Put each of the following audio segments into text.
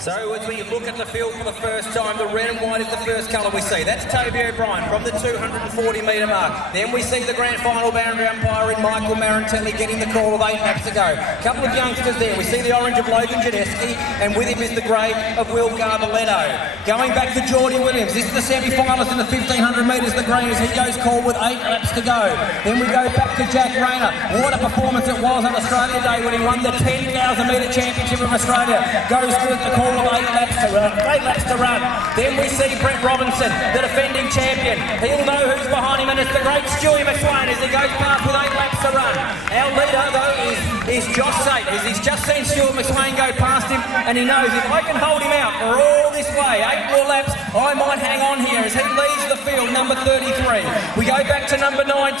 So as we look at the field for the first time, the red and white is the first colour we see. That's Toby O'Brien from the 240-metre mark. Then we see the grand final boundary umpire in Michael Marantelli getting the call of 8 laps to go. A couple of youngsters there. We see the orange of Logan Janeski, and with him is the grey of Will Garbaletto. Going back to Geordie Williams. This is the semi-finalist in the 1,500 metres. The green as he goes call with 8 laps to go. Then we go back to Jack Rayner. What a performance it was on Australia Day when he won the 10,000-metre championship of Australia. Goes with the call of 8 laps to run. 8 laps to run. Then we see Brett Robinson, the defending champion. He'll know who's behind him, and it's the great Stewie McSwain as he goes past with 8 laps to run. Our leader, though, is Josh Sate, as he's just seen Stuart McSwain go past him, and he knows if I can hold him out for all this way, 8 more laps, I might hang on here as he leads the field, number 33. We go back to number 19,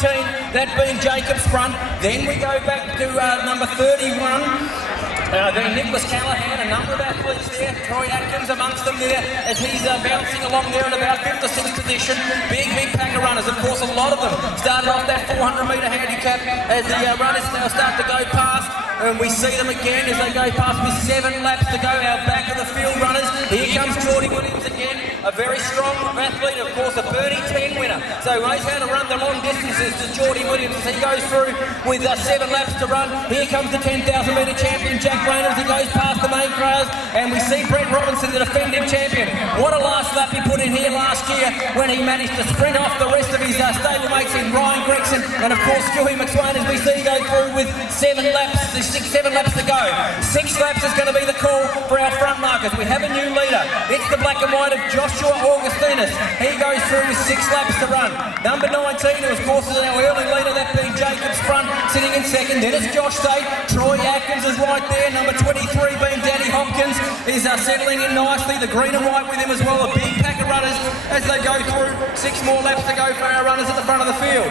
that being Jacob's front. Then we go back to number 31. Then Nicholas Callahan, a number of athletes there, Troy Atkins amongst them there, as he's bouncing along there in about 5th or 6th position. Big pack of runners, of course, a lot of them started off that 400-metre handicap as the runners now start to go past. And we see them again as they go past with 7 laps to go, our back of the field runners. Here comes Geordie Williams again, a very strong athlete, of course, a Bernie 10 winner. So knows how to run the long distances to Geordie Williams as he goes through with 7 laps to run. Here comes the 10,000-metre champion, Jack Rayner, as he goes past the main crowds. And we see Brett Robinson, the defending champion. What a last lap he put in here last year when he managed to sprint off the rest of his stablemates in Ryan Gregson. And, of course, Stewie McSwain, as we see, go through with 7 laps. 7 laps to go. 6 laps is going to be the call for our front markers. We have a new leader. It's the black and white of Joshua Augustinus. He goes through with 6 laps to run. Number 19, who of course is our early leader, that being Jacob's front, sitting in second. Then it's Josh Sate. Troy Atkins is right there. Number 23 being Danny Hopkins is settling in nicely. The green and white with him as well. A big pack of runners as they go through. 6 more laps to go for our runners at the front of the field.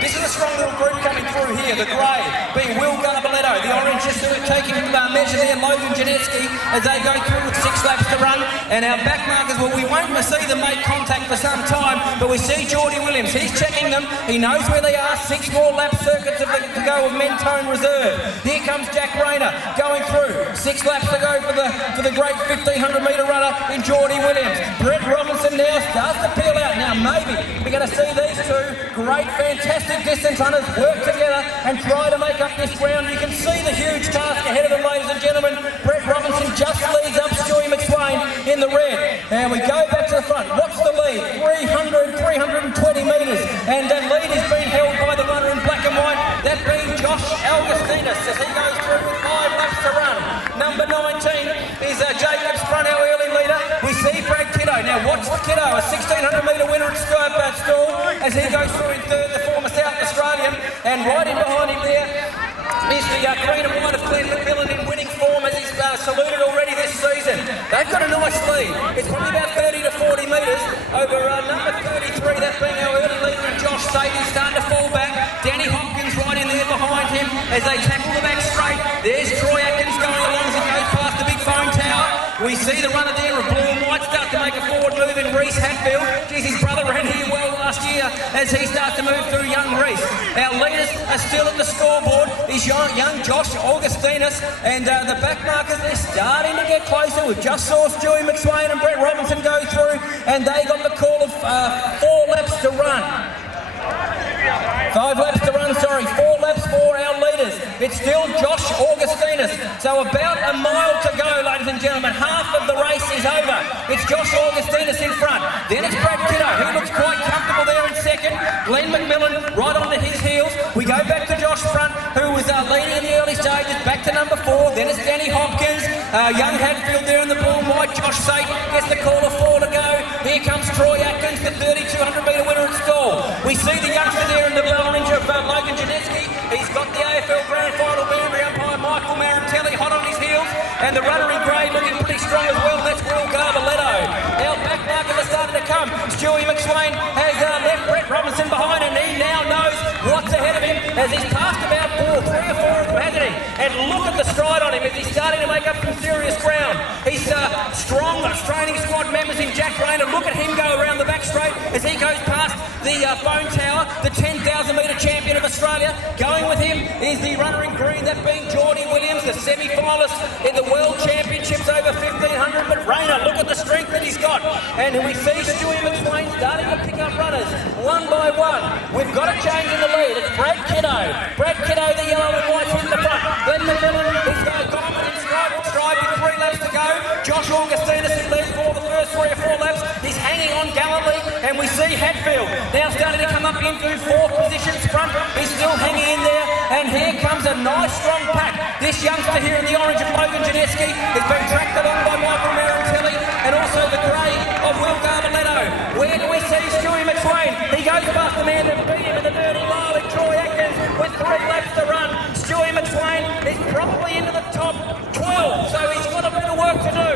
This is a strong little group coming through here. The grey being Will Garbaletto. The orange just taking measure there, Logan Janeski, as they go through with 6 laps to run. And our back markers, well, we won't see them make contact for some time, but we see Geordie Williams. He's checking them. He knows where they are. 6 more lap circuits to go of Mentone Reserve. Here comes Jack Rayner going through. 6 laps to go for the great 1,500-metre runner in Geordie Williams. Brett Robinson now starts to peel out. Now maybe we're going to see these two great, fantastic distance runners work together and try to make up this ground. You can see the huge task ahead of them, ladies and gentlemen. Brett Robinson just leads up Stewie McSwain in the red. And we go back to the front. What's the lead? 320 metres. And that lead is being held by the runner in black and white, that being Josh Augustinus, as he goes through with 5 laps to run. Number 19 is Jacob's front, our early leader. We see Brad Kiddo. Now watch the Kiddo, a 1,600-metre winner at Stool, as he goes through in third, the former South Australian. And right in behind him there is the green and white of Glenn McMillan in winning form, as he's saluted already this season. They've got a nice lead. It's probably about 30 to 40 metres over number 33, that being our early leader, and Josh Sate, who's starting to fall back. Danny Hopkins right in there behind him as they tackle the back straight. There's Troy Atkins going along as he goes past the big phone tower. We see the runner there of blue and white start to make a forward move in Reese Hatfield. Geez, his brother ran here well last year as he starts to move through young Reese. Our leaders are still at the scoreboard. Is young Josh Augustinus, and the back markers, they're starting to get closer. We just saw Stewie McSwain and Brett Robinson go through, and they got the call of 4 laps to run. 5 laps to run, sorry, 4 laps for our leaders. It's still Josh Augustinus. So about a mile to go, ladies and gentlemen. Half of the race is over. It's Josh Augustinus in front. Then it's Brad Kiddo. He looks quite comfortable there in second. Glenn McMillan right onto his heels. We go back to Josh front, who was leading in the early stages. Back to number 4. Then it's Danny Hopkins. Young Hadfield there in the blue and white. Josh Sate gets the call of 4 to go. Here comes Troy Atkins, the 3,200-metre winner at Stall. We see the youngster there in the orange of Logan Janeski. He's got the AFL Grand Final boundary umpire Michael Marantelli hot on his heels, and the runner in grey looking pretty strong as well. That's Will Garbaletto. Our back markers are starting to come. Stewie McSwain has left Brett Robinson behind, and he now knows what's ahead of him as he's passed about 3 or 4 of them, hasn't he? And look at the stride on him as he's starting to make up some serious ground. He's strong training squad members in Jack Rayner. Look at him go around the back straight as he goes past the phone tower, the 10,000-metre champion of Australia. Going with him is the runner in green, that being Geordie Williams, the semi-finalist in the World Championships over 1,500 And we see Stewie McSwain starting to pick up runners one by one. We've got a change in the lead. It's Brad Kiddo. Brad Kiddo, the yellow and white in the front. Glenn McMillan is going confident stride with 3 laps to go. Josh Augustinus in lead for the first 3 or 4 laps. He's hanging on gallantly, and we see Hatfield now starting to come up into 4th positions front. He's still hanging in there, and here comes a nice strong pack. This youngster here in the orange of Logan Janeski has been tracked along by Michael Marantelli and also the grey of Will Garbaletto. Where do we see Stewie McSwain? He goes past the man that beat him in the dirty low at Troy Atkins with 3 laps to run. Stewie McSwain is probably into the top 12, so he's got a bit of work to do.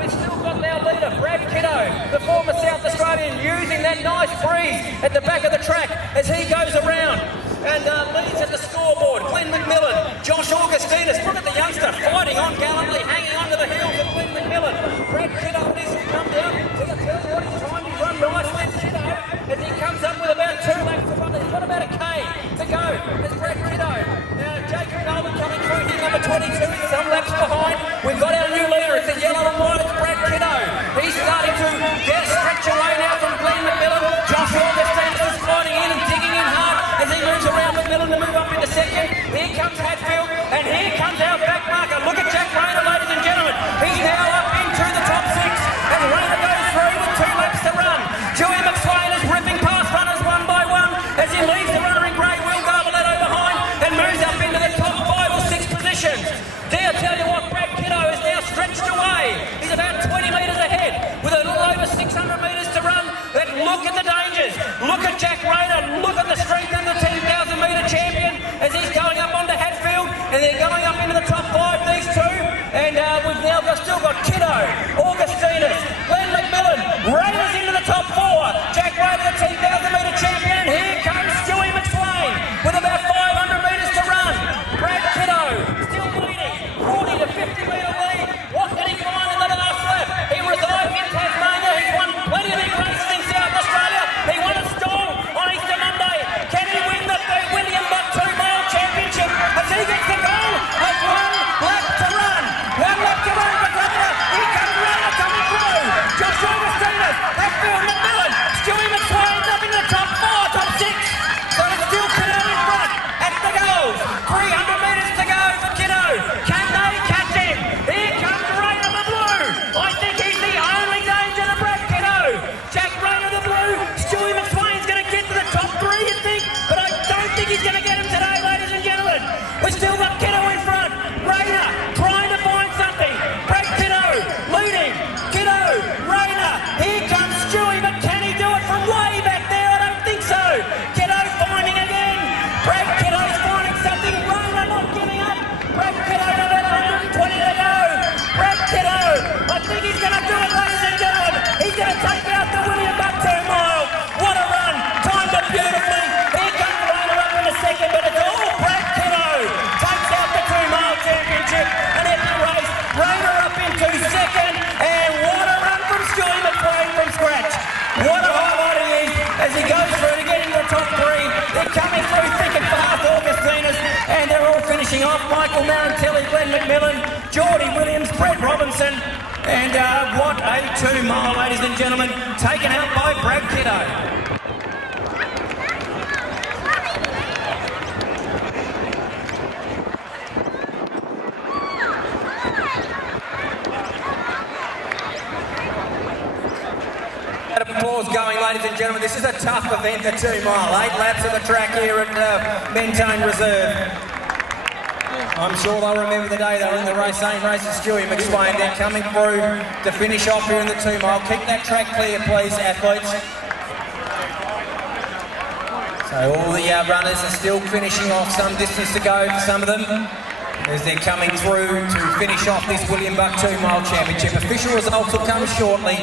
We've still got our leader, Brad Kiddo, the former South Australian, using that nice breeze at the back of the track as he goes around. And leads at the scoreboard, Glenn McMillan, Josh Augustinus, look at the youngster fighting on gallantly, hanging onto the heels of Glenn McMillan. Brad Kiddo needs to come down. See, I tell you what, he's trying to run nicely, Kiddo, as he comes up with about 2 laps to run. He's got about a K to go. There's Brad Kiddo. Now, Jacob Nolan coming through here, number 22, some laps behind. We've got our new leader, it's the yellow and white, it's Brad Kiddo. He's starting to get a stretch away now from Glenn McMillan. Josh Augustinus is sliding in and digging in hard as he moves around McMillan to move up into 2nd. Here comes Hatfield, and here comes our back marker. Look at Jack Rayner, ladies and gentlemen. He's now up into the top 6, and Rayner goes through with 2 laps to run. Stewie McSwain is ripping past runners one by one as he leaves the runner in grey, Will Garbaletto, behind and moves up into the top 5 or 6 positions. Dare I tell you what, Brad Kiddo is now stretched away. He's about 20 metres ahead with a little over 600 metres to run. But look at the dangers. Look at Jack Rayner. Look at the strength of the 10,000 metre champion as he's going up onto Hatfield, and they're going up into the top 5, these two. And we've now still got Kiddo, Augustinus, Glenn McMillan, Rayner's into the top 4. Jack Rayner, the 10,000 metre champion, and here comes Stewie McSwain with about 500 metres to run. Brad Kiddo still leading, 40 to 50 metre lead. What did he find in the last lap? He resides in Tasmania. He's won plenty of big races in South Australia. He won a stall on Easter Monday. Can he win the William Buck 2 Mile Championship as he gets the goal of 1 lap to run? 1 lap to run for Rayner. Here comes Rayner coming through. Josh Augustinus, Hatfield, McMillan, Stewie McSwain's up in the top 4, top 6. So it's still Kiddo in front at the goals. 300 metres to go for Kiddo. Can they catch him? Here comes Rayner the Blue. I think he's the only danger to Brad Kiddo. Jack Rayner the Blue. Stewie McSwain's going to get to the top 3, you think? But I don't think he's going to get him today, ladies and gentlemen. We've still got Kiddo in front. Rayner trying to find something. Brad Kiddo leading. Kiddo, Rayner. Here comes Stewie, but can he do it from way back there? I don't think so. Kiddo finding again. Brad Kiddo's finding something. Rayner not giving up. Brad Kiddo about 120 to go. Brad Kiddo, I think he's going to do it, ladies and gentlemen. He's going to take out the William Buck 2 Mile. What a run. Timed it beautifully. Here comes Rayner up in the 2nd, but it's all Brad Kiddo. Takes out the 2 Mile Championship. An epic race. Rayner up into 2nd, and what a run from Stewie McSwain from scratch. What a highlight he is as he goes through to get into the top 3. They're coming through thick and fast, Augustinus, and they're all finishing off. Michael Marantelli, Glenn McMillan, Geordie Williams, Brett Robinson, and what a 2 mile, ladies and gentlemen, taken out by Brad Kiddo. Applause going, ladies and gentlemen. This is a tough event, the 2 mile. 8 laps of the track here at Mentone Reserve. I'm sure they'll remember the day they were in the race, same race as Stewie McSwain. They're coming through to finish off here in the 2 mile. Keep that track clear, please, athletes. So all the runners are still finishing off, some distance to go for some of them, as they're coming through to finish off this William Buck 2 mile championship. Official results will come shortly.